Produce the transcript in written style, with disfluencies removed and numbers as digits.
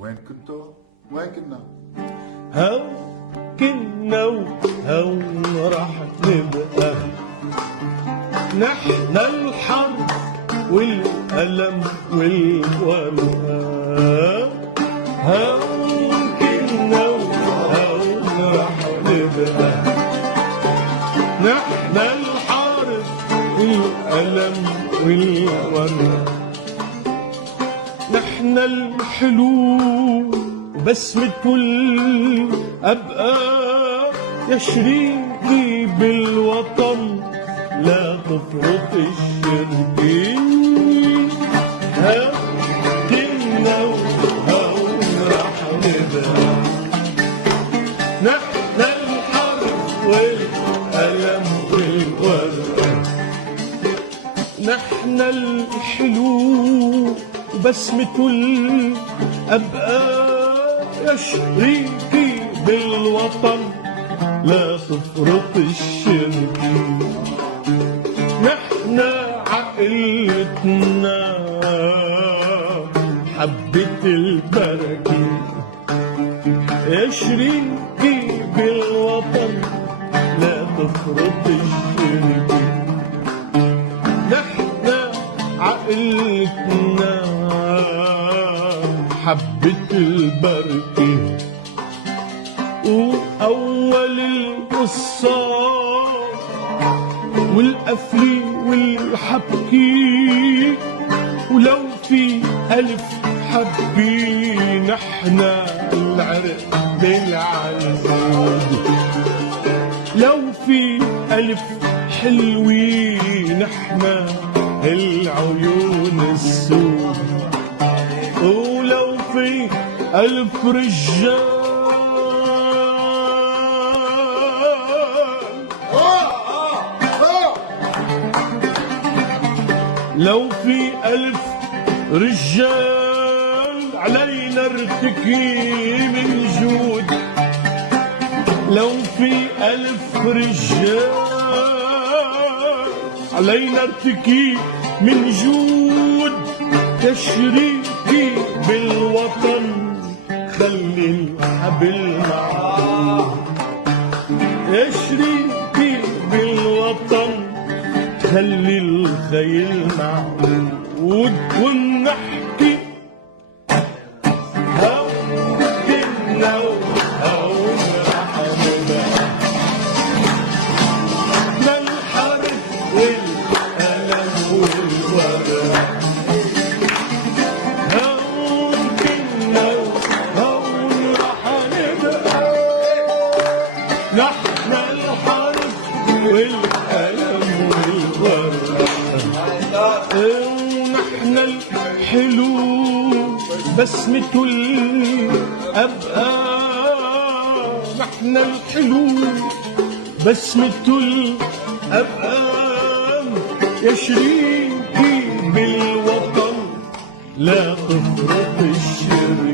وين كنتوا؟ وين كنا؟ هاو كنا وهاو راح نبقى نحن الحرب والألم والورقة. هاو كنا وهاو راح نبقى نحن الحرب والألم والورقة. نحن الحلو بسمة الأبقى يا شريكي بالوطن لا تفرط الشرقين. ها كنا وهاو راح نبقى نحن الحرب والألم والورقة. نحن الحلو بسمة الأبقى يا شريكي بالوطن لا تفرط الشرقين. نحن عقلتنا حبة البركة يا شريكي بالوطن لا تفرط الشرقين. نحن عقلتنا حبة البركة وأول القصة والقفلي والحبكي ولو في ألف حبي نحنا العرق بالعنقود. لو في ألف حلوي نحنا العيون السود. ولو في ألف رجال لو في ألف رجال علينا ارتكي من جود. لو في ألف رجال علينا ارتكي من جود. يا شريكي بالوطن خلي الحبل معقود. يا شريكي بالوطن خلي الخيل معقود. ونحكي هاو كنا وهاو راح نبقى نحن الحرب والألم والورقة. هاو كنا وهاو راح نبقى نحن الحرب والألم نحن الحلو بسمة الأبقى. نحن الحلو بسمة الأبقى يا شريكي بالوطن لا تفرط الشرق.